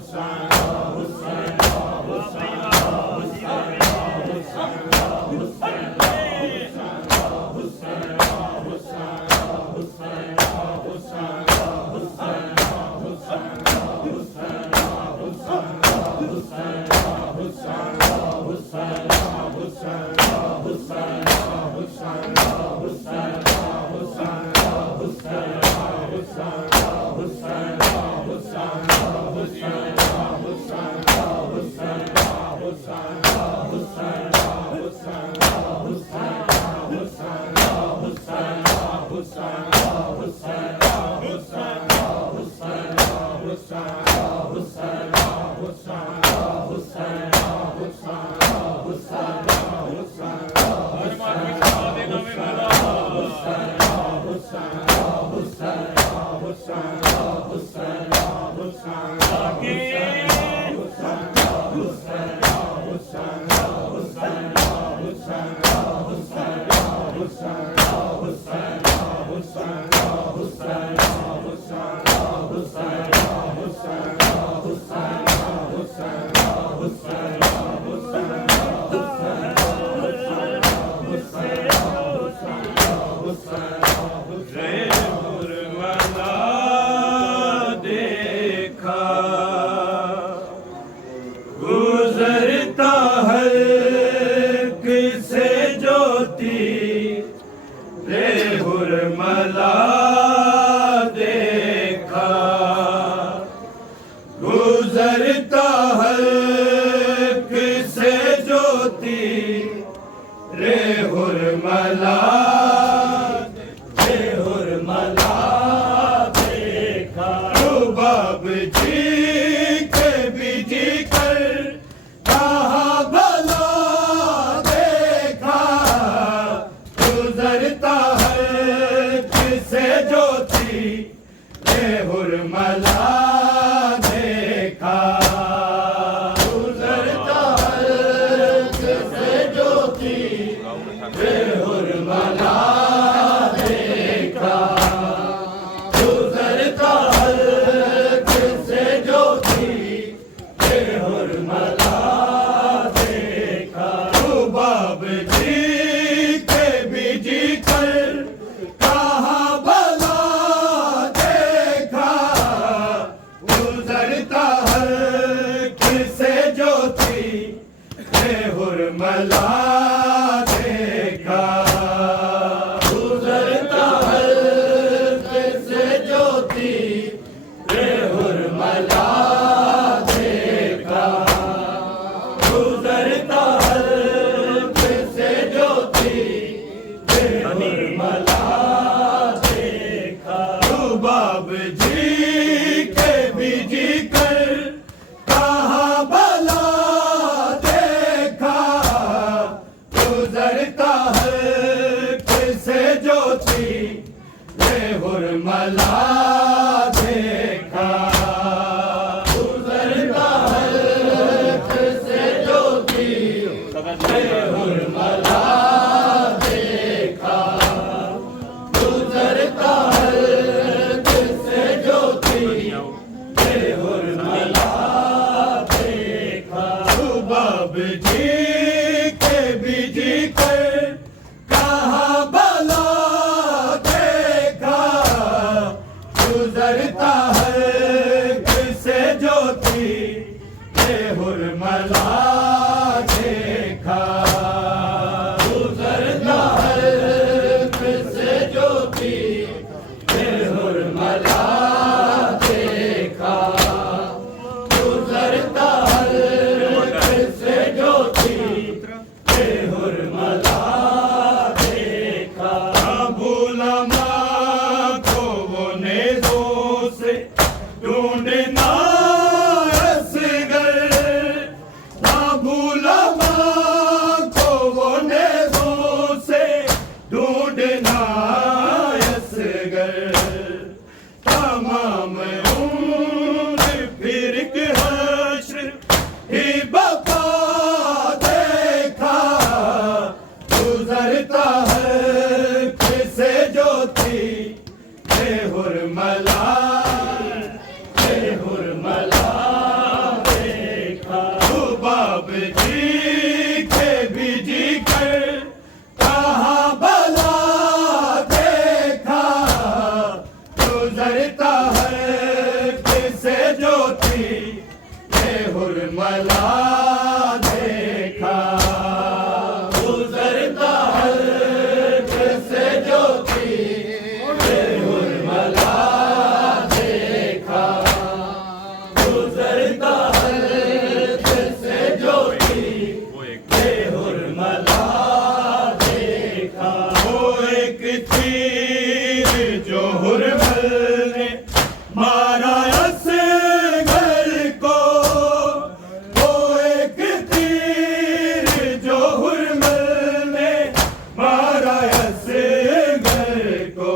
हुरमला हुरमला देखा, गुजरता हल्क से ज्योति हुरमला देखा, गुजरता हल्क से ज्योति हुरमला देखा। वो एक तीर जो हुरमल ने मारा असगर को, वो एक तीर जो हुरमल ने मारा असगर को,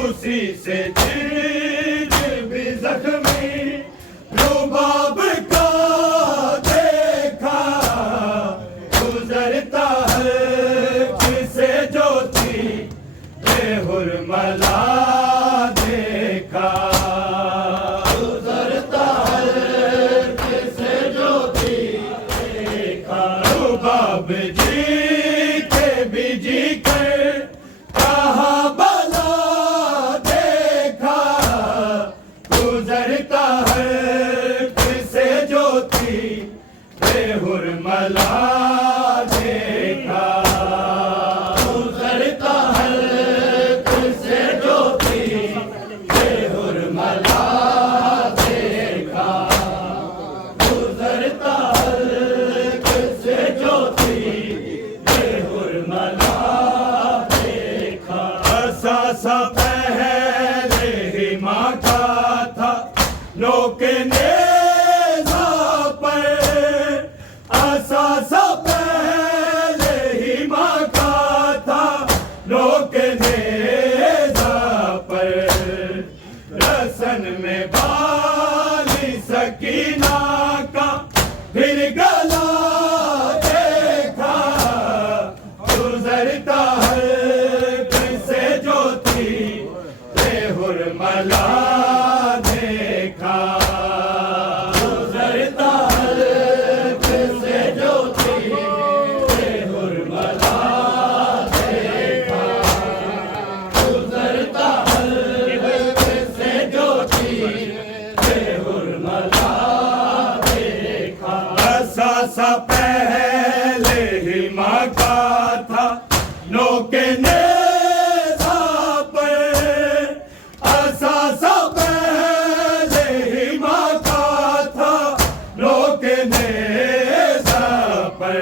उसी से चीर भी जख्मी रुबाब का देखा, गुजरता हल्क से ज्योति हुरमला देखा, गुजरता हल्क से ज्योति देखा। रुबाब जी के बिजी कर कहा बला देखा, गुजरता हल्क से ज्योति हुरमला देखा, गुजरता हल्क से ज्योति हुरमला देखा, गुजरता हल्क से ज्योति हुरमला देखा। सा पहले ही माँ का था नोके नेज़ा पर, सा पहले ही माँ का था नोके नेज़ा पर, रसन में बाली सकीना का फिर गला देखा, गुजरता हल्क से ज्योति हुरमला देखा, गुजरता हल्क से ज्योति हुरमला देखा, गुजरता हल्क से ज्योति हुरमला देखा। सा पहले ही माँ का था नोके नेज़ा पर, सा पहले ही माँ का था नोके नेज़ा पर,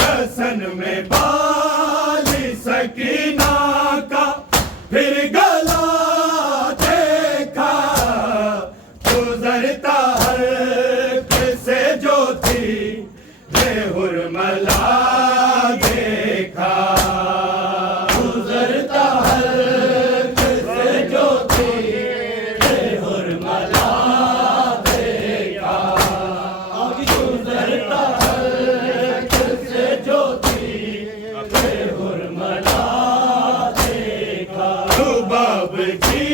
रसन में बाली सकीना का फिर गला देखा, गुजरता हल्क से ज्योति हुरमला देखा, गुजरता हल्क से ज्योति हुरमला देखा, गुजरता हल्क से ज्योति हुरमला देखा। रुबाब जी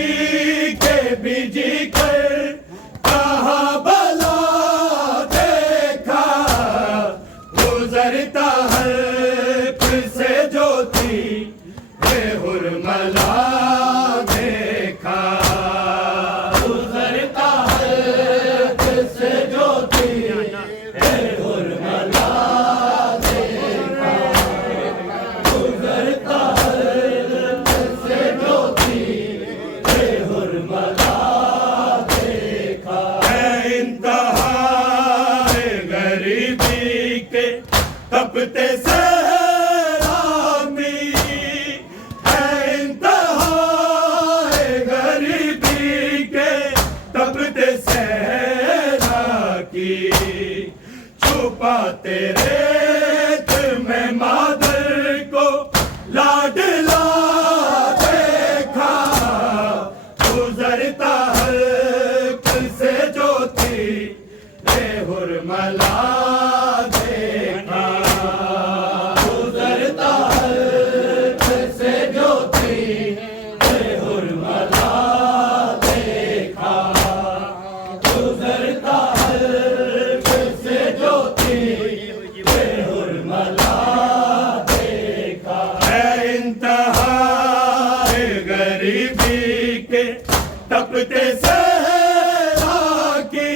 के बिजी कर कहा बला देखा, गुजरता हल्क से ज्योति हुरमला देखा, गुजरता हल्क से ज्योति हुरमला देखा, गुजरता हल्क से ज्योति हुरमला देखा। इंतहाए गरीबी के तपते सहरा में, इंतहाए गरीबी के तपते सहरा की, छुपाते रेत में मादर को लाडला देखा, गुजरता हल्क से ज्योति हुरमला देखा, गुजरता हल्क से ज्योति हुरमला देखा, गुजरता हल्क से ज्योति हुरमला देखा। इंतहाए गरीबी के तपते सहरा की,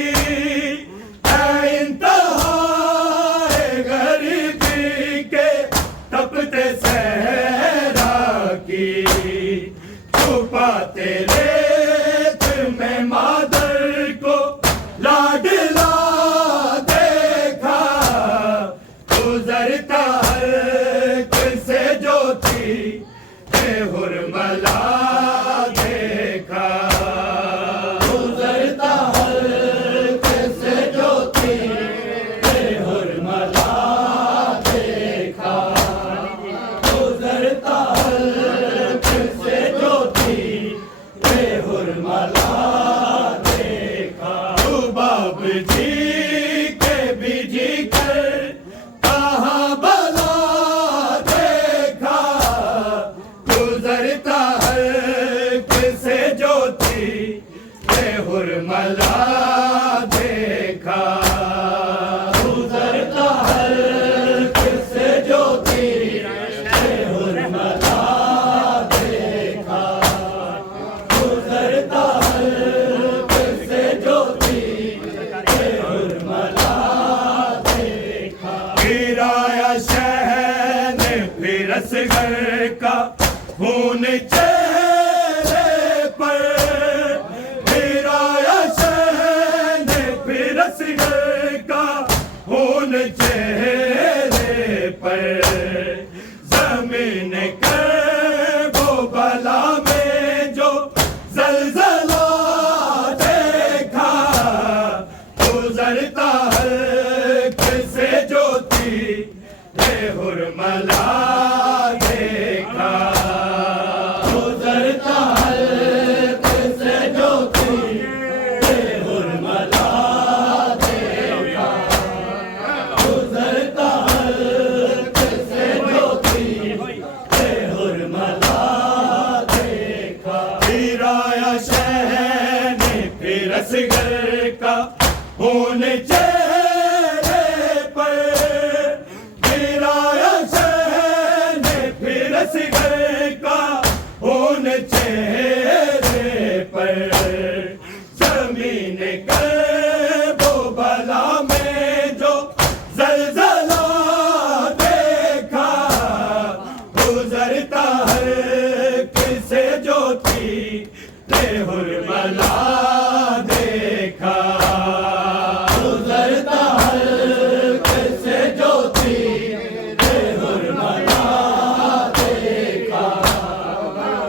हुरमला देखा, गुजरता हल्क से ज्योति हुरमला देखा, गुजरता हल्क से ज्योति हुरमला देखा। गिराया शहन फिर असगर का खून चेहरे पर, गिराया शहन फिर असगर का खून चेहरे पर, जमीन कर वो बला में जो जलजला देखा, गुजरता हल्क से ज्योति हुरमला देखा, गुजरता हल्क से ज्योति हुरमला देखा, गुजरता हल्क से ज्योति हुरमला देखा। गिराया शहन फिर असगर का खून चेहरे पर, गिराया शहन फिर असगर का खून चेहरे पर, जमीन कर वो बला में जो जलजला देखा, गुजरता हल्क से ज्योति हुरमला देखा, गुजरता हल्क से ज्योति हुरमला देखा,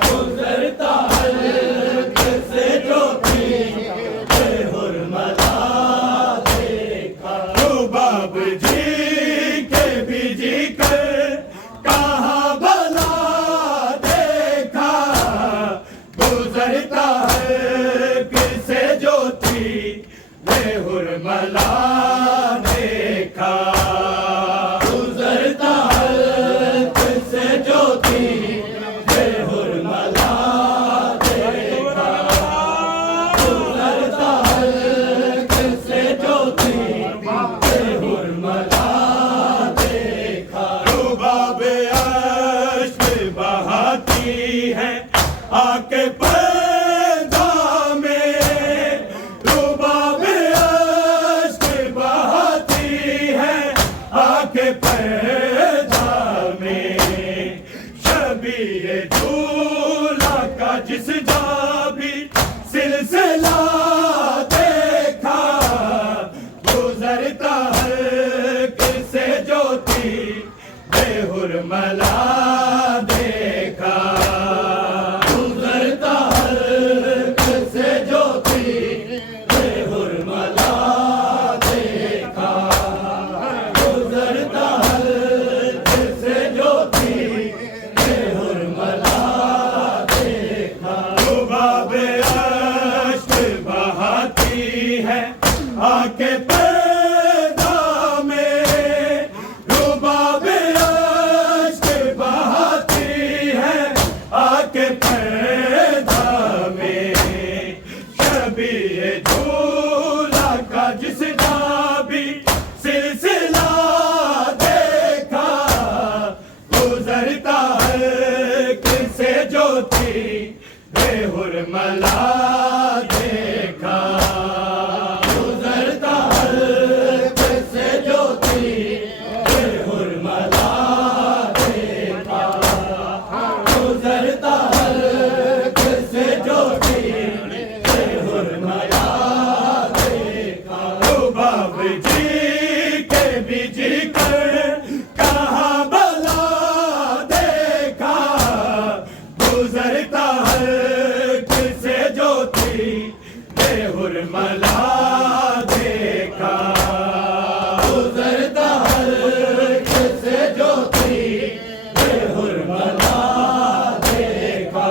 गुजरता हल्क से ज्योति हुरमला देखा। रुबाब जी के बीजी कर कहाँ भला देखा, गुजरता हल्क से ज्योति हुरमला देखा, गुजरता हल्क से ज्योति हुरमला देखा, गुजरता हल्क से ज्योति हुरमला देखा। रुबाब अश्क बहाती है आके पर्दा में, रुबाब अश्क बहाती है आके पर्दा में, शबीर दूल्हा का जिस जा भी सिलसिला देखा, गुजरता हल्क से ज्योति हुरमला देखा, गुजरता हल्क से ज्योति हुरमला देखा, गुजरता हल्क से ज्योति हुरमला देखा। रुबाब अश्क बहाती है आके पर्दा में, रुबाब अश्क बहाती है आके पर्दा में, शबीर दूल्हा का जिसका भी सिलसिला देखा, गुजरता हल्क से ज्योति हुरमला देखा, गुजरता हल्क से ज्योति हुरमला देखा, गुजरता हल्क से ज्योति हुरमला देखा। रुबाब जी के बीजी कर कहाँ भला देखा, गुजरता हल्क से ज्योति हुरमला देखा, गुजरता हल्क से ज्योति हुरमला देखा,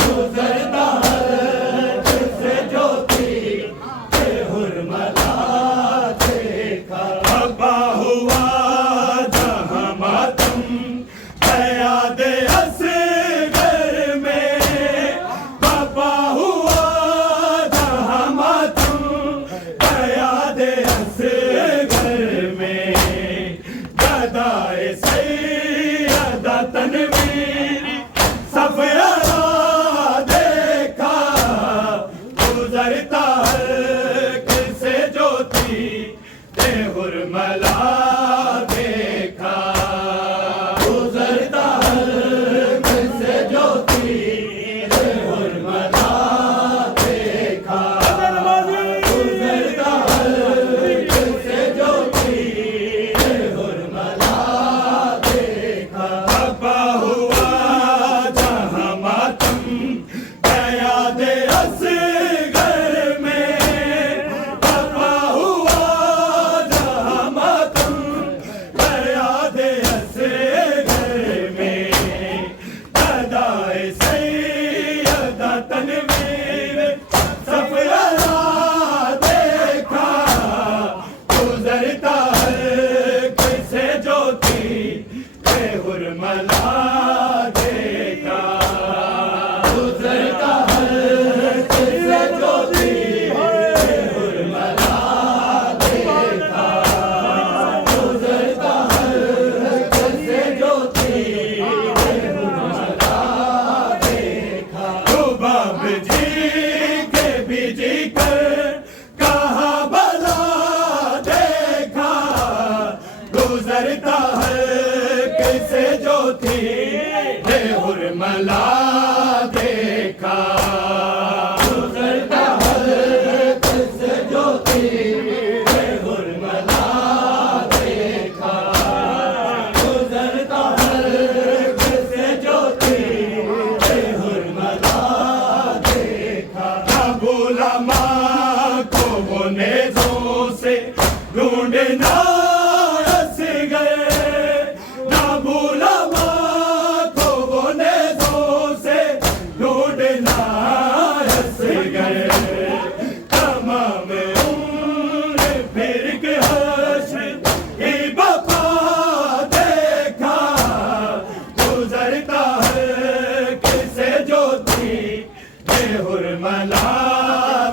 गुजरता हल्क से ज्योति हुरमला देखा। अब्बा हुआ जहाँ मातम याद असगर में, बाबा हुआ गुजरता हल्क से ज्योति ते हुरमला देखा, गुजरता हल्क से ज्योति ते हुरमला देखा, गुजरता हल्क से ज्योति ते हुरमला देखा। खपा हुआ जहाँ मातम गया दे असगर में, खपा हुआ जहाँ मातम गया दे असगर में, सदाए सैयदा तनवीर सफरा देखा, गुजरता हल्क से ज्योति ते हुरमला देखा, गुजरता हल्क से ज्योति ते हुरमला देखा, गुजरता हल्क से ज्योति ते हुरमला देखा। रुबाब जी के बिजी कर कहा भला देखा, गुजरता हल्क से ज्योति ते हुरमला देखा, गुजरता हल्क से ज्योति ते हुरमला देखा, गुजरता हल्क से ज्योति ते हुरमला देखा। ना भूला माँ को वो नेज़ों से ढूंढना असगर, ना भूला माँ को वो नेज़ों से ढूंढना असगर, तमाम उम्र फिर के हश्र ही बपा देखा, गुजरता हल्क से ज्योति ते हुरमला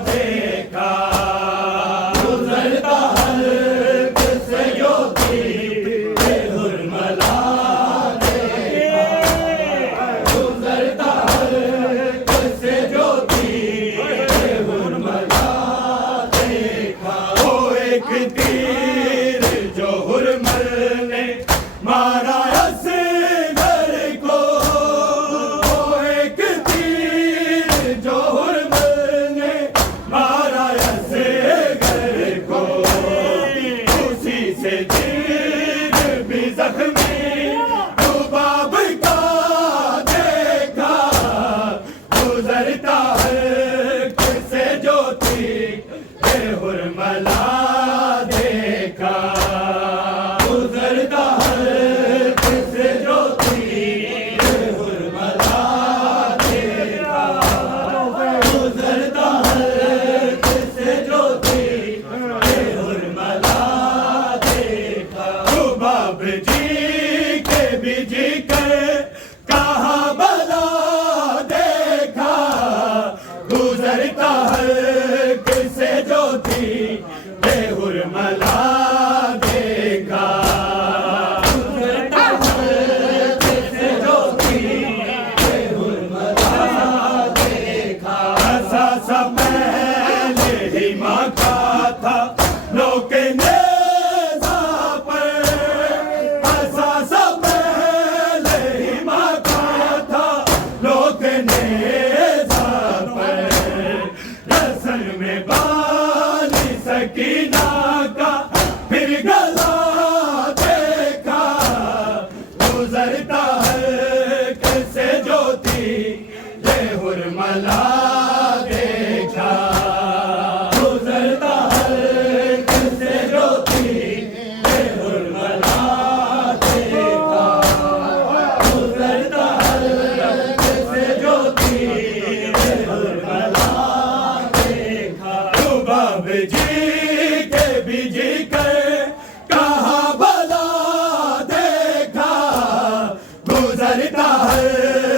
देखा, गुजरता हल्क से ज्योति ते हुरमला देखा, गुजरता हल्क से ज्योति ते हुरमला देखा। वो एक तीर जो हुरमल ने मारा असगर को, वो एक तीर जो हुरमल ने मारा असगर को, उसी से दिल भी जख्मी रुबाब का देखा, गुजरता हल्क से ज्योति ते हुरमला देखा, गुजरता हल्क से ज्योति ते हुरमला देखा, गुजरता हल्क से ज्योति ते हुरमला देखा। रुबाब जी के बिजी कर कहा भला देखा, गुजरता हल्क से ज्योति ते हुरमला देखा, गुजरता हल्क से ज्योति ते हुरमला देखा। ऐसा सब पहले ही माँ का था लोके नेज़ा पर, ऐसा सब पहले ही माँ का था लोके नेज़ा पर, रसन में बानी सकीना का फिर गला देखा, गुजरता हल्क से ज्योति ते हुरमला देखा, गुजरता हल्क से ज्योति ते हुरमला देखा, गुजरता हल्क से ज्योति ते हुरमला देखा। रुबाब जी के बिजी कर कहा भला देखा, गुजरता हल्क